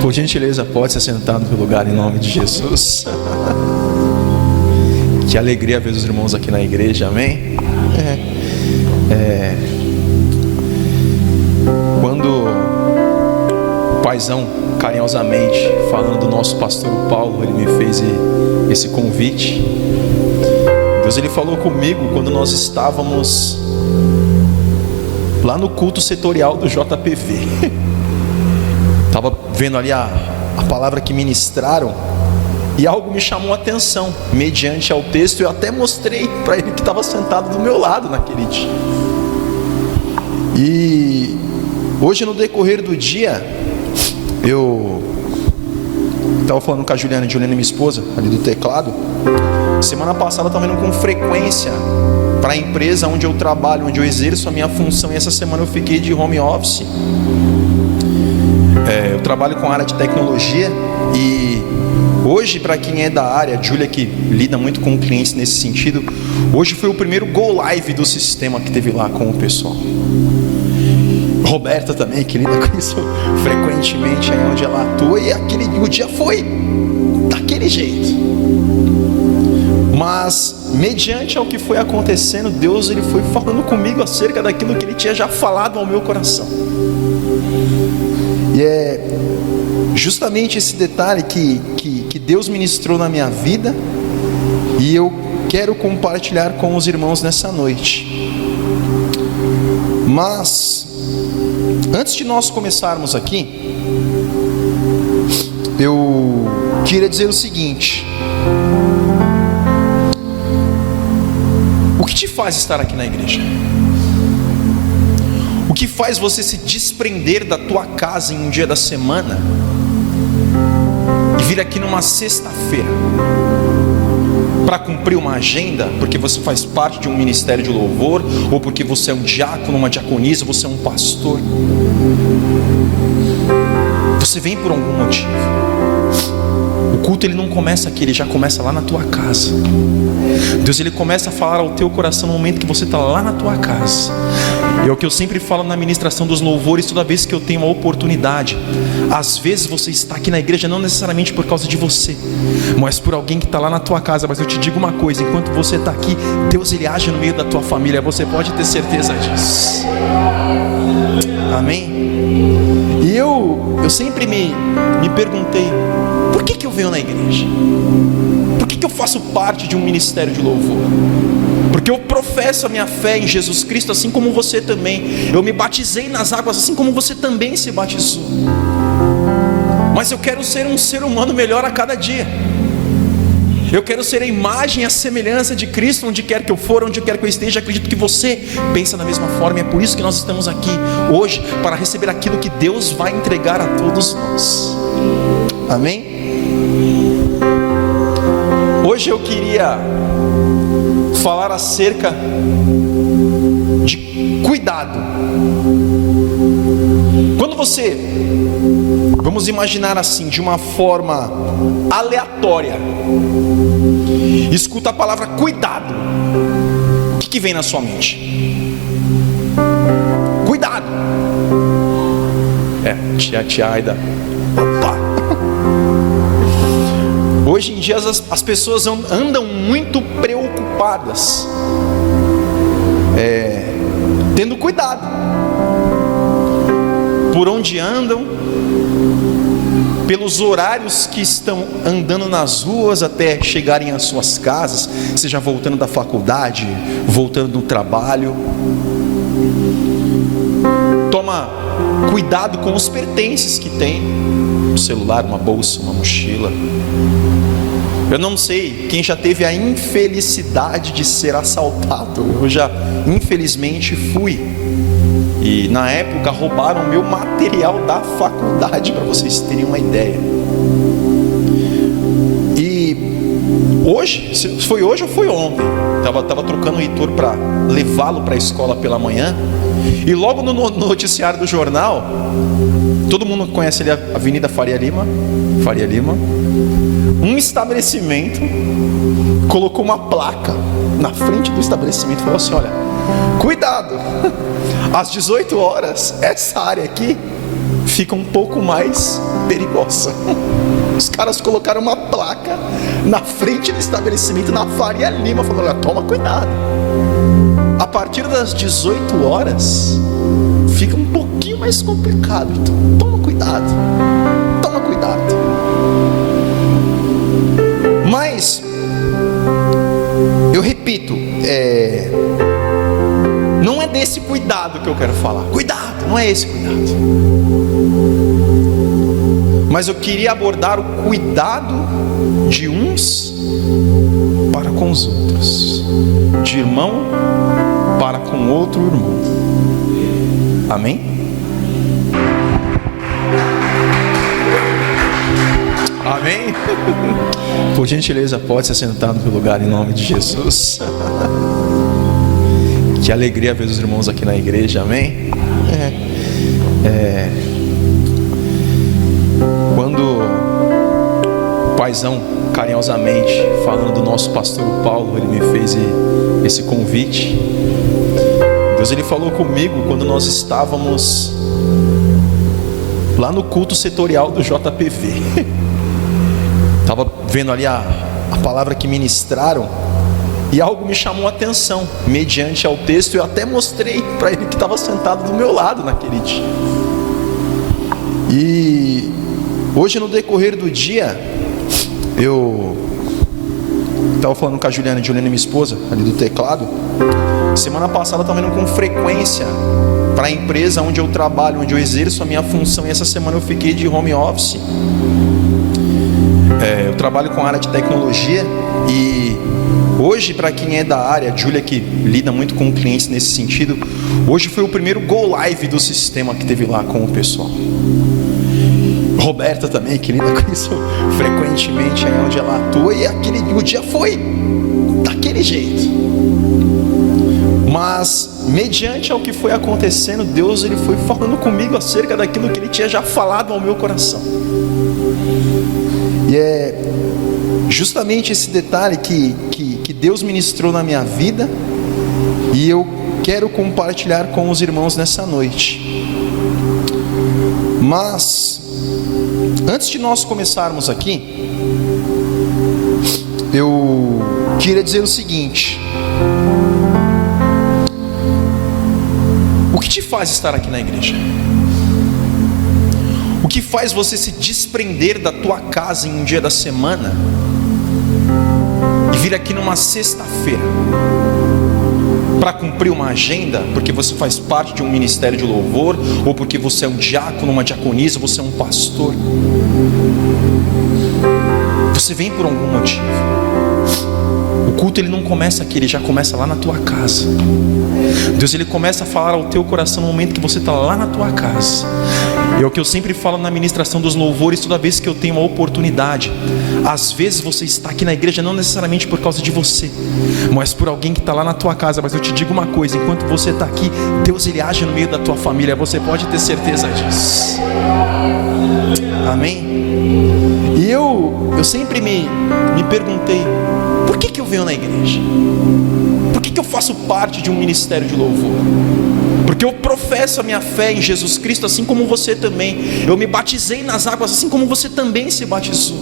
Por gentileza, pode se sentar no seu lugar em nome de Jesus. Que alegria ver os irmãos aqui na igreja, amém? Quando o paizão, carinhosamente, falando do nosso pastor Paulo, ele me fez esse convite. Deus, ele falou comigo quando nós estávamos lá no culto setorial do JPV. Estava vendo ali a palavra que ministraram, e algo me chamou a atenção, mediante ao texto. Eu até mostrei para ele que estava sentado do meu lado naquele dia. E hoje, no decorrer do dia, eu estava falando com a Juliana, minha esposa, ali do teclado. Semana passada eu estava indo com frequência para a empresa onde eu trabalho, onde eu exerço a minha função, e essa semana eu fiquei de home office. Eu trabalho com a área de tecnologia, e hoje, para quem é da área, a Júlia que lida muito com clientes nesse sentido, hoje foi o primeiro go live do sistema que teve lá com o pessoal. Roberta também, que lida com isso frequentemente aí onde ela atua, e o dia foi daquele jeito. Mas, mediante ao que foi acontecendo, Deus, ele foi falando comigo acerca daquilo que ele tinha já falado ao meu coração. E é justamente esse detalhe que Deus ministrou na minha vida, e eu quero compartilhar com os irmãos nessa noite. Mas antes de nós começarmos aqui, eu queria dizer o seguinte: o que te faz estar aqui na igreja? O que faz você se desprender da tua casa em um dia da semana e vir aqui numa sexta-feira para cumprir uma agenda, porque você faz parte de um ministério de louvor, ou porque você é um diácono, uma diaconisa, você é um pastor? Você vem por algum motivo. O culto, ele não começa aqui, ele já começa lá na tua casa. Deus, ele começa a falar ao teu coração no momento que você está lá na tua casa. É o que eu sempre falo na ministração dos louvores, toda vez que eu tenho uma oportunidade. Às vezes você está aqui na igreja não necessariamente por causa de você, mas por alguém que está lá na tua casa. Mas eu te digo uma coisa: enquanto você está aqui, Deus, ele age no meio da tua família. Você pode ter certeza disso. Amém? E eu sempre me perguntei: por que eu venho na igreja? Por que eu faço parte de um ministério de louvor? Porque eu professo a minha fé em Jesus Cristo, assim como você também. Eu me batizei nas águas, assim como você também se batizou. Mas eu quero ser um ser humano melhor a cada dia. Eu quero ser a imagem e a semelhança de Cristo, onde quer que eu for, onde quer que eu esteja. Acredito que você pensa da mesma forma, e é por isso que nós estamos aqui hoje, para receber aquilo que Deus vai entregar a todos nós. Amém? Hoje eu queria falar acerca de cuidado. Quando você, vamos imaginar assim, de uma forma aleatória, escuta a palavra cuidado, o que vem na sua mente? Cuidado. Tia Aida, opa. Hoje em dia as pessoas andam muito preocupadas, tendo cuidado por onde andam, pelos horários que estão andando nas ruas até chegarem às suas casas, seja voltando da faculdade, voltando do trabalho. Toma cuidado com os pertences que tem: um celular, uma bolsa, uma mochila. Eu não sei quem já teve a infelicidade de ser assaltado. Eu já, infelizmente, fui. E na época roubaram o meu material da faculdade, para vocês terem uma ideia. E hoje, foi hoje ou foi ontem, estava trocando o Heitor para levá-lo para a escola pela manhã. E logo no noticiário do jornal, todo mundo conhece ali a Avenida Faria Lima. Um estabelecimento colocou uma placa na frente do estabelecimento e falou assim: olha, cuidado, às 18 horas, essa área aqui fica um pouco mais perigosa. Os caras colocaram uma placa na frente do estabelecimento, na Faria Lima, falando: olha, toma cuidado. A partir das 18 horas fica um pouquinho mais complicado, então toma cuidado. Toma cuidado. Mas eu repito, não é desse cuidado que eu quero falar. Cuidado, não é esse cuidado. Mas eu queria abordar o cuidado de uns para com os outros, de irmão para com outro irmão. Amém? Amém? Por gentileza, pode se sentar no seu lugar em nome de Jesus. Que alegria ver os irmãos aqui na igreja, amém? Quando o paizão, carinhosamente, falando do nosso pastor Paulo, ele me fez esse convite. Deus, ele falou comigo quando nós estávamos lá no culto setorial do JPV. Estava vendo ali a palavra que ministraram, e algo me chamou a atenção, mediante ao texto. Eu até mostrei para ele que estava sentado do meu lado naquele dia. E hoje, no decorrer do dia, eu estava falando com a Juliana, minha esposa, ali do teclado. Semana passada eu estava indo com frequência para a empresa onde eu trabalho, onde eu exerço a minha função, e essa semana eu fiquei de home office. Eu trabalho com a área de tecnologia, e hoje, para quem é da área, a Júlia que lida muito com clientes nesse sentido, hoje foi o primeiro go live do sistema que teve lá com o pessoal. Roberta também, que lida com isso frequentemente aí onde ela atua, e o dia foi daquele jeito. Mas mediante ao que foi acontecendo, Deus, ele foi falando comigo acerca daquilo que ele tinha já falado ao meu coração. E é justamente esse detalhe que Deus ministrou na minha vida, e eu quero compartilhar com os irmãos nessa noite. Mas antes de nós começarmos aqui, eu queria dizer o seguinte: o que te faz estar aqui na igreja? O que faz você se desprender da tua casa em um dia da semana e vir aqui numa sexta-feira para cumprir uma agenda, porque você faz parte de um ministério de louvor, ou porque você é um diácono, uma diaconisa, você é um pastor? Você vem por algum motivo. O culto, ele não começa aqui, ele já começa lá na tua casa. Deus, ele começa a falar ao teu coração no momento que você está lá na tua casa. É o que eu sempre falo na ministração dos louvores, toda vez que eu tenho uma oportunidade. Às vezes você está aqui na igreja não necessariamente por causa de você, mas por alguém que está lá na tua casa. Mas eu te digo uma coisa: enquanto você está aqui, Deus, ele age no meio da tua família. Você pode ter certeza disso. Amém? E eu sempre me perguntei: por que eu venho na igreja? Por que eu faço parte de um ministério de louvor? Porque eu professo a minha fé em Jesus Cristo, assim como você também. Eu me batizei nas águas, assim como você também se batizou.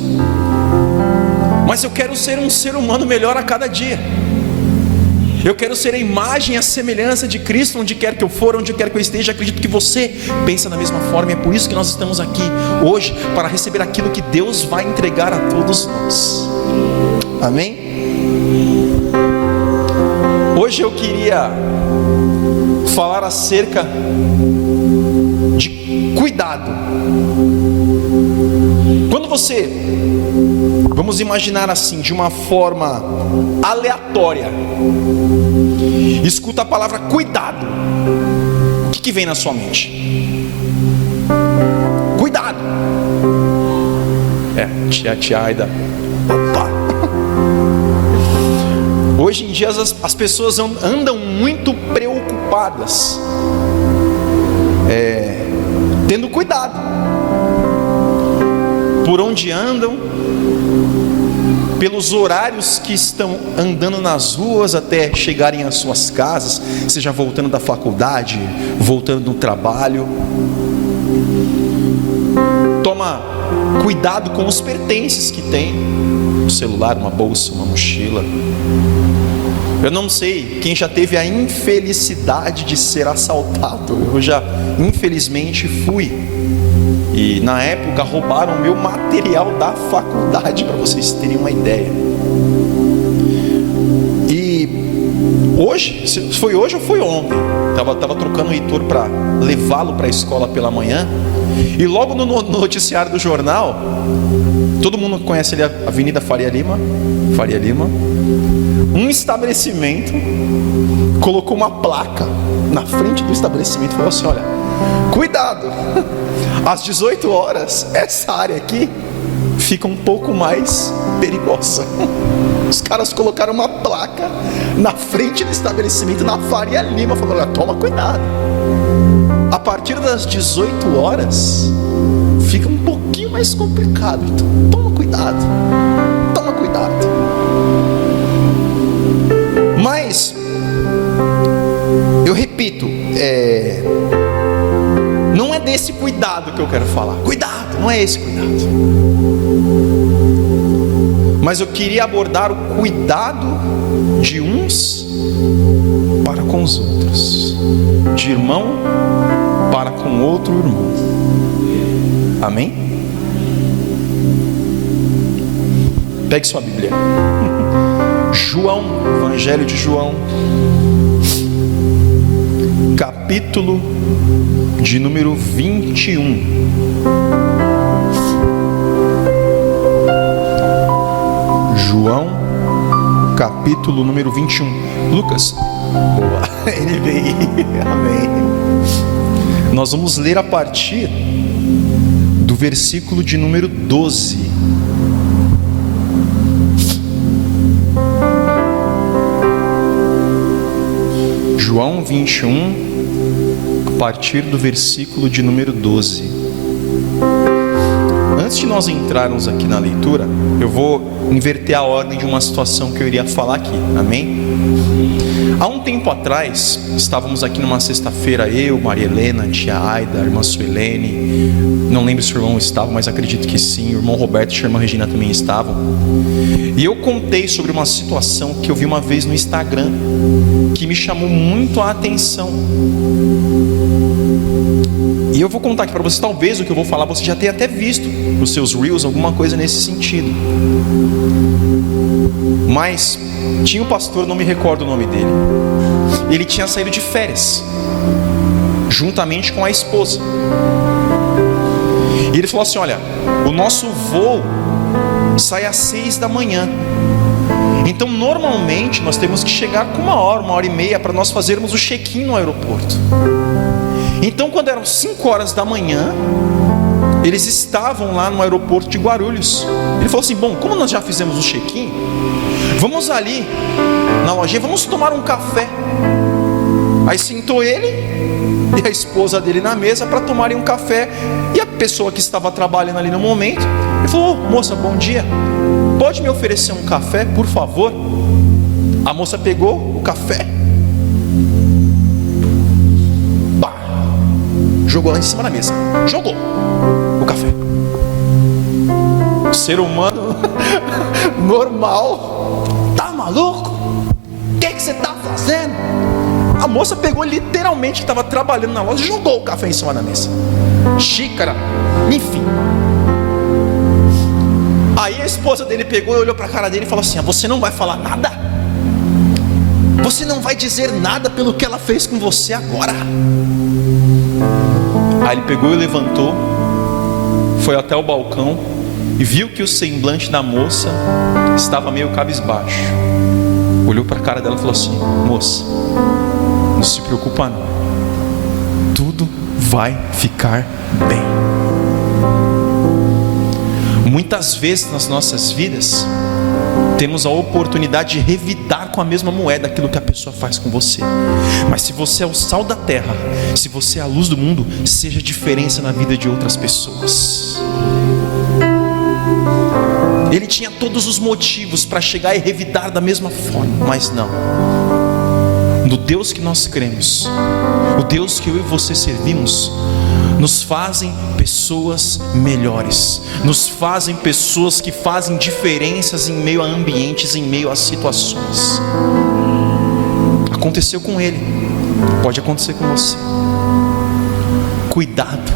Mas eu quero ser um ser humano melhor a cada dia. Eu quero ser a imagem e a semelhança de Cristo, onde quer que eu for, onde quer que eu esteja. Acredito que você pensa da mesma forma, e é por isso que nós estamos aqui hoje, para receber aquilo que Deus vai entregar a todos nós. Amém? Hoje eu queria falar acerca de cuidado. Quando você, vamos imaginar assim, de uma forma aleatória, escuta a palavra cuidado, o que vem na sua mente? Cuidado. Tia Aida, opa. Hoje em dia as pessoas andam muito preocupadas, tendo cuidado por onde andam, pelos horários que estão andando nas ruas até chegarem às suas casas, seja voltando da faculdade, voltando do trabalho. cuidado com os pertences que tem, um celular, uma bolsa, uma mochila. Eu não sei quem já teve a infelicidade de ser assaltado. Eu já, infelizmente, fui. E na época roubaram o meu material da faculdade, para vocês terem uma ideia. E hoje, se foi hoje ou foi ontem, estava trocando o Heitor para levá-lo para a escola pela manhã. E logo no noticiário do jornal, todo mundo conhece ali a Avenida Faria Lima. Um estabelecimento colocou uma placa na frente do estabelecimento e falou assim: olha, cuidado, às 18 horas essa área aqui fica um pouco mais perigosa. Os caras colocaram uma placa na frente do estabelecimento na Faria Lima, falando: olha, toma cuidado, a partir das 18 horas fica um pouquinho mais complicado, então toma cuidado. Mas eu repito, não é desse cuidado que eu quero falar. Cuidado, não é esse cuidado. Mas eu queria abordar o cuidado de uns para com os outros, de irmão para com outro irmão. Amém? Pegue sua Bíblia. João, Evangelho de João, capítulo de número 21. João, capítulo número 21. Lucas, boa, ele veio, amém. Nós vamos ler a partir do versículo de número 12. João 21, a partir do versículo de número 12. Antes de nós entrarmos aqui na leitura, eu vou inverter a ordem de uma situação que eu iria falar aqui, amém? Há um tempo atrás, estávamos aqui numa sexta-feira, eu, Maria Helena, tia Aida, a irmã Suelene, não lembro se o irmão estava, mas acredito que sim, o irmão Roberto e a irmã Regina também estavam. E eu contei sobre uma situação que eu vi uma vez no Instagram, que me chamou muito a atenção. E eu vou contar aqui para você, talvez o que eu vou falar você já tenha até visto nos seus reels, alguma coisa nesse sentido. Mas tinha um pastor, não me recordo o nome dele. Ele tinha saído de férias, juntamente com a esposa. E ele falou assim: olha, o nosso voo sai às 6 da manhã. Então normalmente nós temos que chegar com uma hora e meia para nós fazermos o check-in no aeroporto. Então quando eram 5 horas da manhã, eles estavam lá no aeroporto de Guarulhos. Ele falou assim: bom, como nós já fizemos o check-in, vamos ali na lojinha, vamos tomar um café. Aí sentou ele e a esposa dele na mesa para tomarem um café. E a pessoa que estava trabalhando ali no momento, ele falou: moça, bom dia, pode me oferecer um café, por favor? A moça pegou o café, jogou lá em cima da mesa, jogou o café. O ser humano normal: tá maluco? O que você está fazendo? A moça pegou literalmente, que estava trabalhando na loja, jogou o café em cima da mesa, xícara, enfim. Aí a esposa dele pegou e olhou para a cara dele e falou assim: você não vai falar nada? Você não vai dizer nada pelo que ela fez com você agora? Aí ele pegou e levantou, foi até o balcão e viu que o semblante da moça estava meio cabisbaixo. Olhou para a cara dela e falou assim: moça, não se preocupa não, tudo vai ficar bem. Muitas vezes nas nossas vidas temos a oportunidade de revidar com a mesma moeda aquilo que a pessoa faz com você. Mas se você é o sal da terra, se você é a luz do mundo, seja diferença na vida de outras pessoas. Ele tinha todos os motivos para chegar e revidar da mesma forma, mas não. No Deus que nós cremos, o Deus que eu e você servimos, nos fazem pessoas melhores, nos fazem pessoas que fazem diferenças em meio a ambientes, em meio a situações. Aconteceu com ele, pode acontecer com você. Cuidado,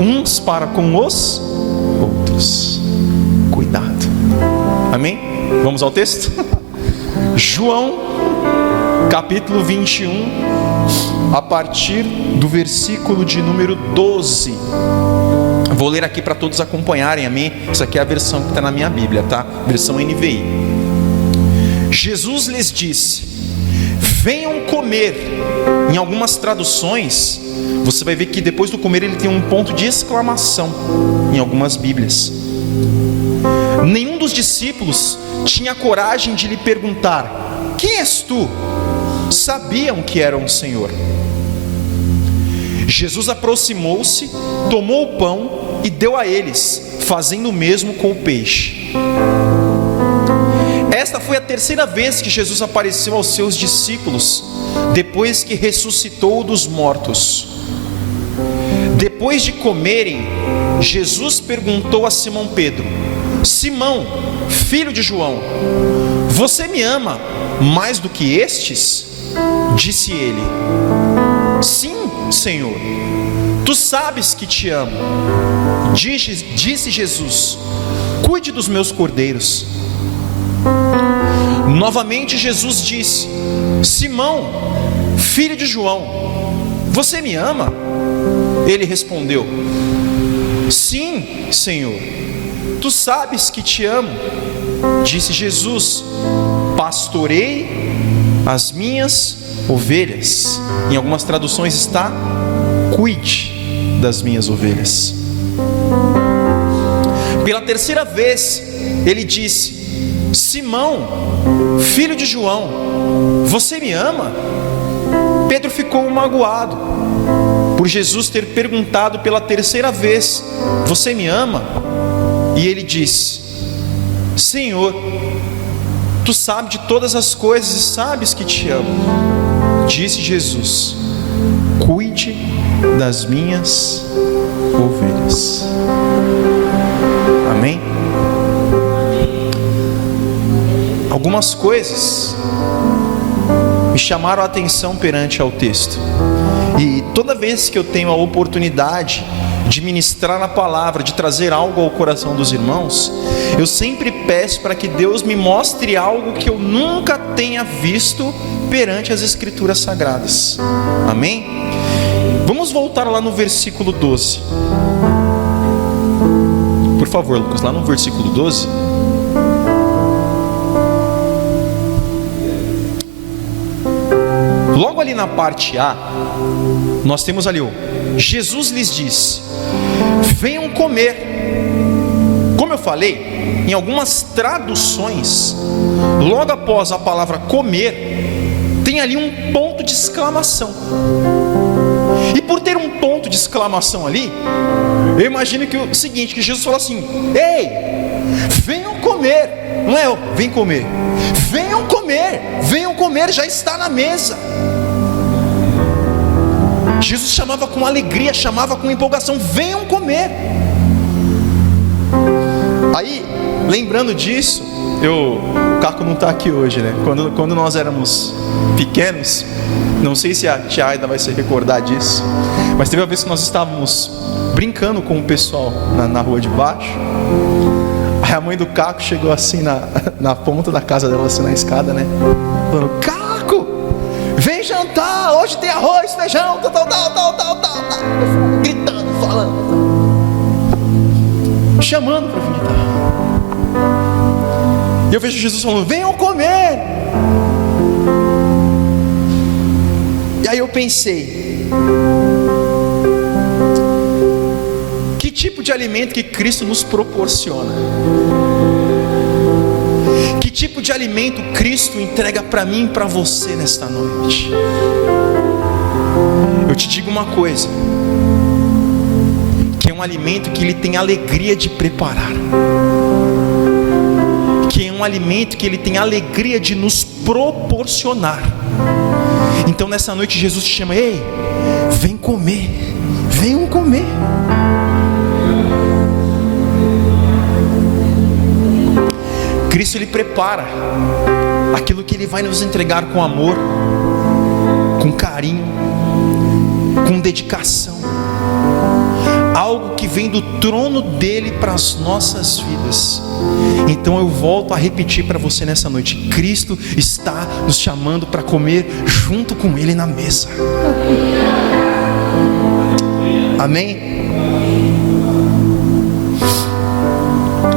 uns para com os outros. Cuidado. Amém? Vamos ao texto? João, capítulo 21, a partir do versículo de número 12. Vou ler aqui para todos acompanharem, amém? Essa aqui é a versão que está na minha Bíblia, tá? Versão NVI. Jesus lhes disse: venham comer. Em algumas traduções, você vai ver que depois do comer ele tem um ponto de exclamação, em algumas Bíblias. Nenhum dos discípulos tinha coragem de lhe perguntar: quem és tu? Sabiam que era um Senhor. Jesus aproximou-se, tomou o pão e deu a eles, fazendo o mesmo com o peixe. Esta foi a terceira vez que Jesus apareceu aos seus discípulos, depois que ressuscitou dos mortos. Depois de comerem, Jesus perguntou a Simão Pedro: Simão, filho de João, você me ama mais do que estes? Disse ele: sim, Senhor, tu sabes que te amo. Disse Jesus: cuide dos meus cordeiros. Novamente Jesus disse: Simão, filho de João, você me ama? Ele respondeu: sim, Senhor, tu sabes que te amo. Disse Jesus: pastorei as minhas ovelhas. Em algumas traduções está: cuide das minhas ovelhas. Pela terceira vez ele disse: Simão, filho de João, você me ama? Pedro ficou magoado por Jesus ter perguntado pela terceira vez: você me ama? E ele disse: Senhor, tu sabes de todas as coisas e sabes que te amo. Disse Jesus: cuide das minhas ovelhas. Amém? Algumas coisas me chamaram a atenção perante ao texto, e toda vez que eu tenho a oportunidade de ministrar na palavra, de trazer algo ao coração dos irmãos, eu sempre peço para que Deus me mostre algo que eu nunca tenha visto perante as Escrituras Sagradas. Amém? Vamos voltar lá no versículo 12. Por favor, Lucas, lá no versículo 12. Logo ali na parte A, nós temos ali: Jesus lhes disse: venham comer. Como eu falei, em algumas traduções, logo após a palavra comer, tem ali um ponto de exclamação. E por ter um ponto de exclamação ali, eu imagino que o seguinte, que Jesus falou assim: ei, venham comer. Não é vem comer, venham comer, já está na mesa. Jesus chamava com alegria, chamava com empolgação: venham comer. Aí, lembrando disso, o Caco não está aqui hoje, né? Quando nós éramos pequenos, não sei se a tia Aida vai se recordar disso, mas teve uma vez que nós estávamos brincando com o pessoal na rua de baixo. Aí a mãe do Caco chegou assim na ponta da casa dela, assim na escada, né? Falando: Caco, vem jantar, hoje tem arroz, feijão, tal. Gritando, falando, chamando para vir jantar. E eu vejo Jesus falando: venham comer. E aí eu pensei: que tipo de alimento que Cristo nos proporciona? Que tipo de alimento Cristo entrega para mim e para você nesta noite? Eu te digo uma coisa, que é um alimento que Ele tem alegria de preparar, que é um alimento que Ele tem alegria de nos proporcionar. Então nessa noite Jesus te chama: ei, vem comer. venham comer. Cristo, Ele prepara aquilo que Ele vai nos entregar com amor, com carinho, com dedicação, algo que vem do trono dele para as nossas vidas. Então eu volto a repetir para você nessa noite: Cristo está nos chamando para comer junto com Ele na mesa. Amém?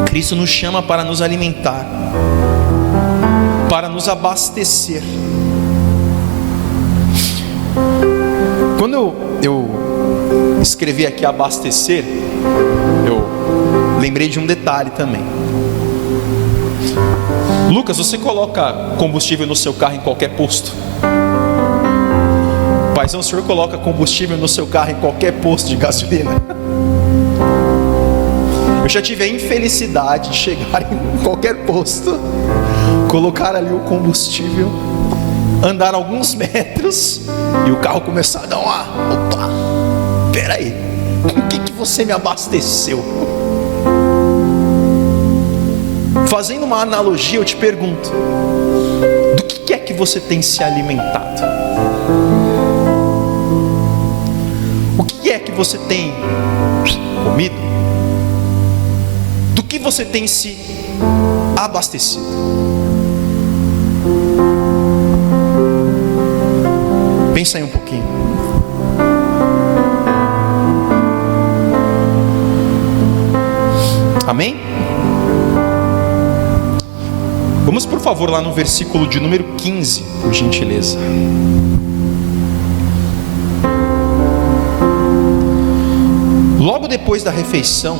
Cristo nos chama para nos alimentar, para nos abastecer. Quando eu escrevi aqui abastecer, eu lembrei de um detalhe também. Lucas, você coloca combustível no seu carro em qualquer posto? Paizão, o senhor coloca combustível no seu carro em qualquer posto de gasolina? Eu já tive a infelicidade de chegar em qualquer posto, colocar ali o combustível, andar alguns metros e o carro começar a dar uma... Opa, peraí, com o que você me abasteceu? Fazendo uma analogia, eu te pergunto: do que é que você tem se alimentado? O que é que você tem comido? Do que você tem se abastecido? Pensa aí um pouquinho. Amém? Vamos, por favor, lá no versículo de número 15, por gentileza. Logo depois da refeição,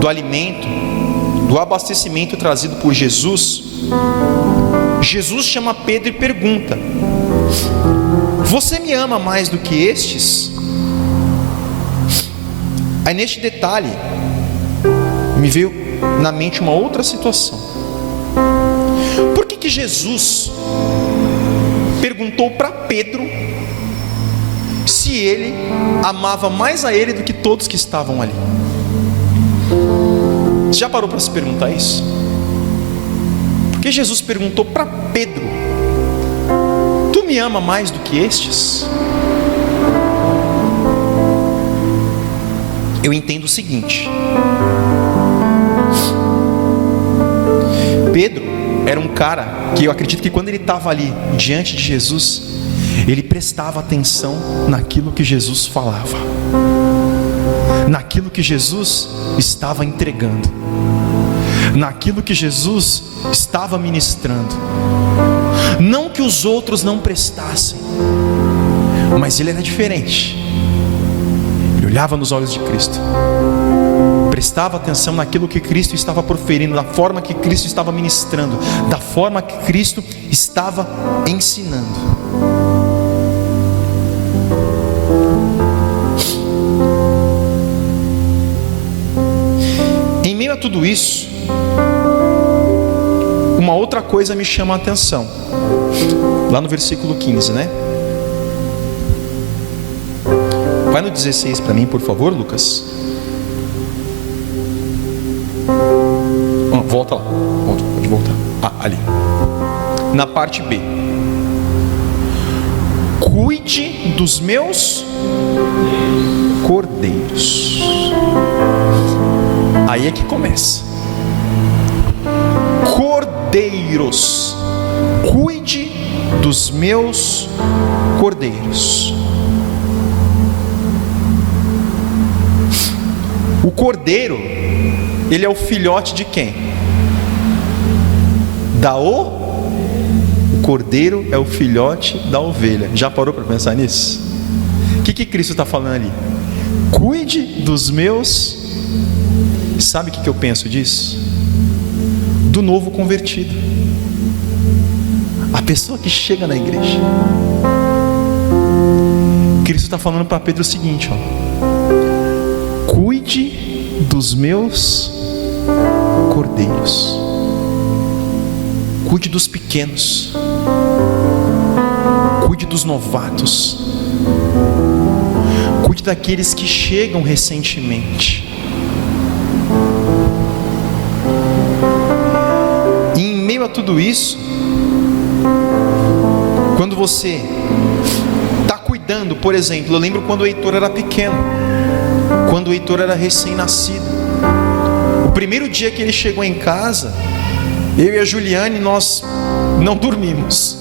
do alimento, do abastecimento trazido por Jesus, Jesus chama Pedro e pergunta: você me ama mais do que estes? Aí neste detalhe me veio na mente uma outra situação. Por que Jesus perguntou para Pedro se ele amava mais a ele do que todos que estavam ali? Você já parou para se perguntar isso? Porque Jesus perguntou para Pedro: tu me ama mais do que estes? Eu entendo o seguinte: Pedro era um cara que eu acredito que quando ele estava ali diante de Jesus, ele prestava atenção naquilo que Jesus falava, naquilo que Jesus estava entregando, naquilo que Jesus estava ministrando. Não que os outros não prestassem, mas ele era diferente. Ele olhava nos olhos de Cristo, prestava atenção naquilo que Cristo estava proferindo, da forma que Cristo estava ministrando, da forma que Cristo estava ensinando. Em meio a tudo isso, uma outra coisa me chama a atenção, lá no versículo 15, né? Vai no 16 para mim, por favor, Lucas. Volta lá, pode voltar. Ali, na parte B. Cuide dos meus cordeiros. Aí é que começa. Cordeiros. Cuide dos meus cordeiros. O cordeiro, ele é o filhote de quem? O cordeiro é o filhote da ovelha. Já parou para pensar nisso? O que Cristo está falando ali? Cuide dos meus. Sabe o que eu penso disso? Do novo convertido, a pessoa que chega na igreja. Cristo está falando para Pedro o seguinte: ó, cuide dos meus cordeiros. Cuide dos pequenos, cuide dos novatos, cuide daqueles que chegam recentemente. E em meio a tudo isso, quando você está cuidando, por exemplo, eu lembro quando o Heitor era pequeno, quando o Heitor era recém-nascido, o primeiro dia que ele chegou em casa, eu e a Juliane, nós não dormimos,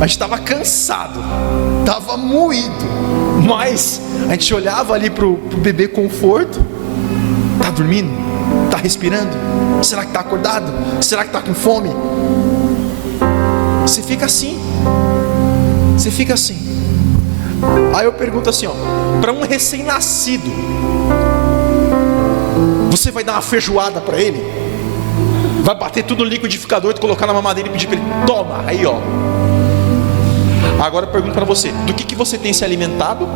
a gente estava cansado, estava moído, mas a gente olhava ali para o bebê conforto. Está dormindo? Está respirando? Será que está acordado? Será que está com fome? Você fica assim. Você fica assim. Aí eu pergunto assim, para um recém-nascido, você vai dar uma feijoada para ele? Vai bater tudo no liquidificador, colocar na mamadeira e pedir para ele, toma, aí ó. Agora eu pergunto para você, do que você tem se alimentado?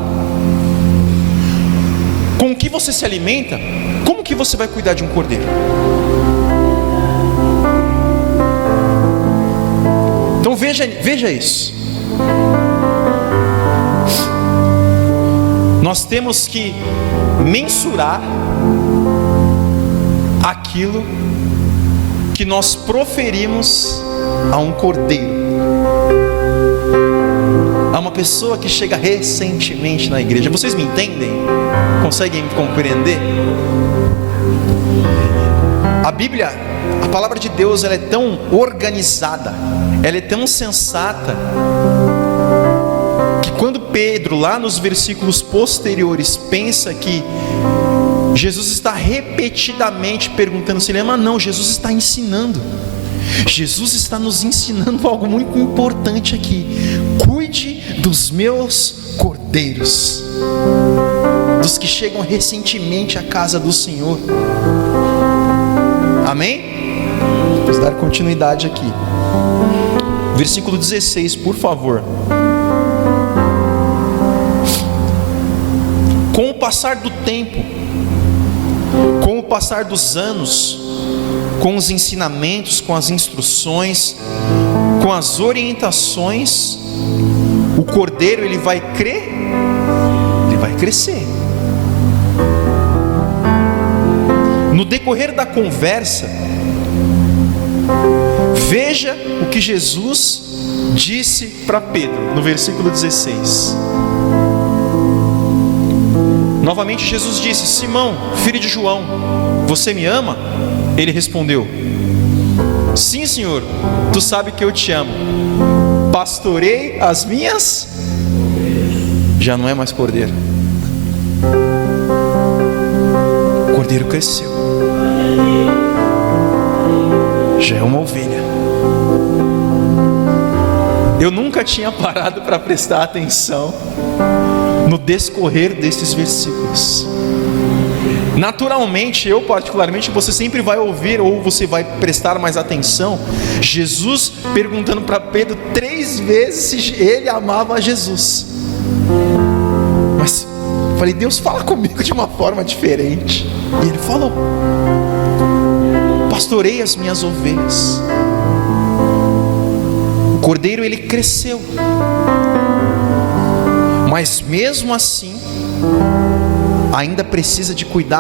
Com o que você se alimenta? Como que você vai cuidar de um cordeiro? Então veja isso. Nós temos que mensurar aquilo que nós proferimos a um cordeiro, a uma pessoa que chega recentemente na igreja. Vocês me entendem? Conseguem me compreender? A Bíblia, a palavra de Deus, ela é tão organizada, ela é tão sensata, que quando Pedro, lá nos versículos posteriores, pensa que Jesus está repetidamente perguntando se ele ama, não, Jesus está ensinando. Jesus está nos ensinando algo muito importante aqui. Cuide dos meus cordeiros, dos que chegam recentemente à casa do Senhor. Amém? Vamos dar continuidade aqui. Versículo 16, por favor. Com o passar do tempo, com o passar dos anos, com os ensinamentos, com as instruções, com as orientações, o cordeiro ele vai crescer. No decorrer da conversa, veja o que Jesus disse para Pedro, no versículo 16. Novamente Jesus disse: Simão, filho de João, você me ama? Ele respondeu: sim, Senhor, tu sabe que eu te amo. Pastorei as minhas. Já não é mais cordeiro. O cordeiro cresceu. Já é uma ovelha. Eu nunca tinha parado para prestar atenção no descorrer desses versículos. Naturalmente, eu particularmente, você sempre vai ouvir, ou você vai prestar mais atenção, Jesus perguntando para Pedro 3 vezes se ele amava Jesus. Mas falei, Deus, fala comigo de uma forma diferente. E ele falou: pastorei as minhas ovelhas. O cordeiro ele cresceu, mas mesmo assim ainda precisa de cuidar